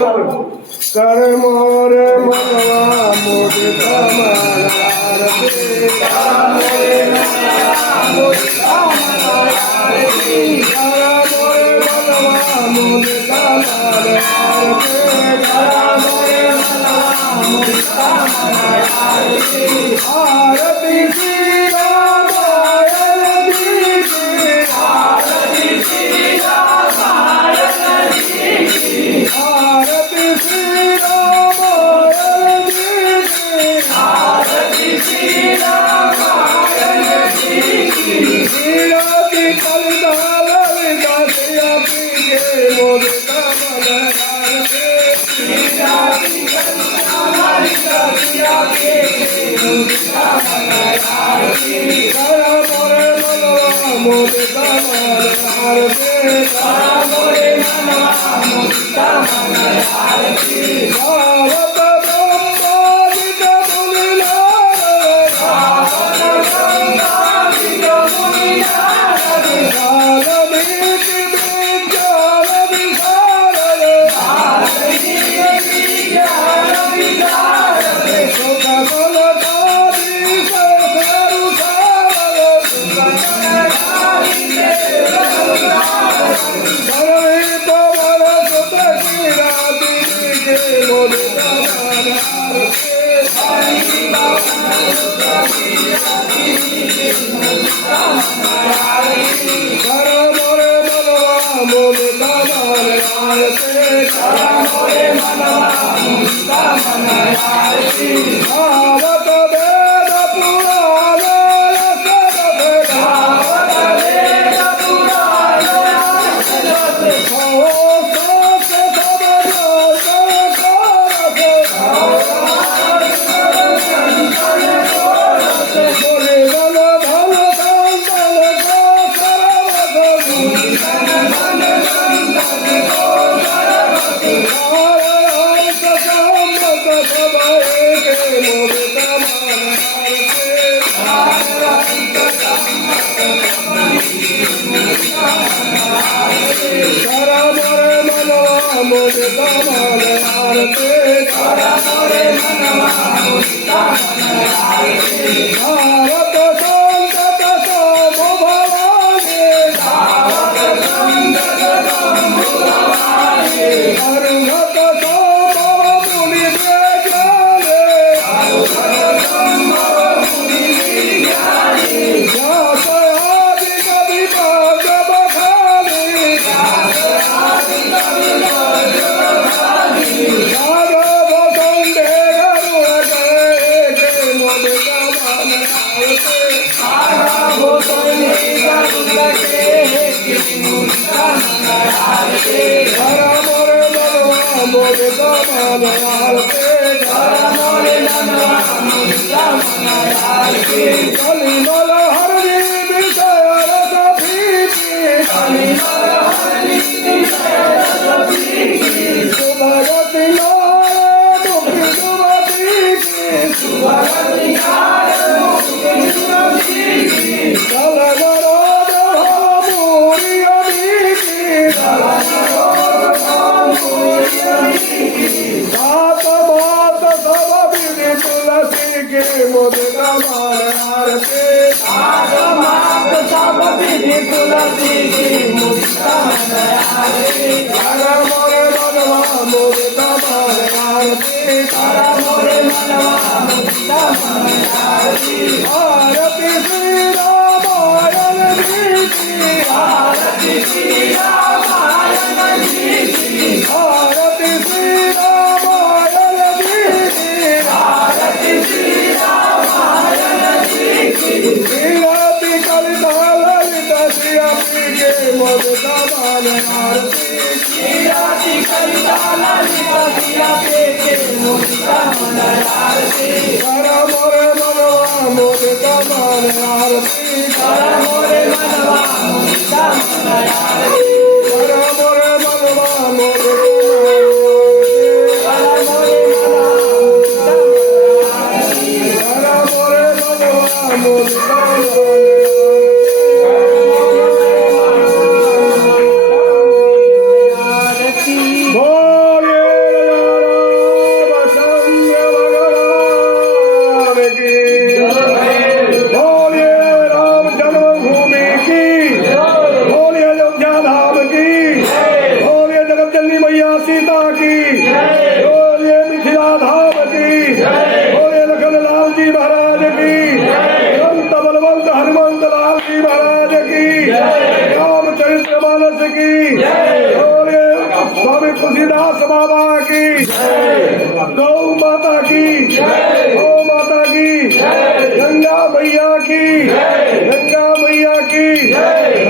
कर मोर मनवा मुदिता आरती कर मोर मनवा मुदिता आरती कर मोर मनवा मुदिता आरती कर मोर मनवा मुदिता आरती आरती श्री राम आरती श्री राम आरती श्री राम आरती श्री राम आरती वीरति कलता ललिता सिया पीके मोदिता आरती वीरति कलता ललिता सिया पीके मोदिता आरती कर मोर मनवा मोदिता आरती कर मोर मनवा मोदिता आरती भावत ब्रह्मादिक मुनिनारद भावत ब्रह्मादिक मुनिनारद भागवती विद्यान विशारद भागवती विद्यान विशारद सुख फलदायी सकल सारद सुख फलदायी सकल सारद भावत वेद पुराण भावत वेद पुराण भारत संतत शंभु भवानी भारत संतत शंभु भवानी हरुहत संभव मुनि विज्ञानी हरुहत संभव मुनि विज्ञानी व्यास आदि कवि काव्य बखानी व्यास आदि कवि काव्य बखानी यादव संदेह कलिमल हरि विषय रस प्रीति सुभगति नारद दुखी सुमति कलगरोध भवभूरि अभीति बात बात सब विधि तुलसी के मुदिता आरती बात बात सब विधि तुलसी की मुदिता आरती कर मोर मनवा मुदिता आरती कर मोर मनवा मुदिता आरती आरती श्री राम आरती आरती श्री राम आरती आरती श्री राम आरती श्री राम आरती वीरति कलिता ललिता श्रिया पीके मोदिता आरती वीरति कलिता ललिता श्रिया पीके मोदिता आरती कर मोर मनवा मोदिता आरती कर मोर मनवा मोदिता आरती कर मोर मनवा मोदिता बोले बाबा की गौ माता की गौ माता की गंगा मैया की गंगा मैया की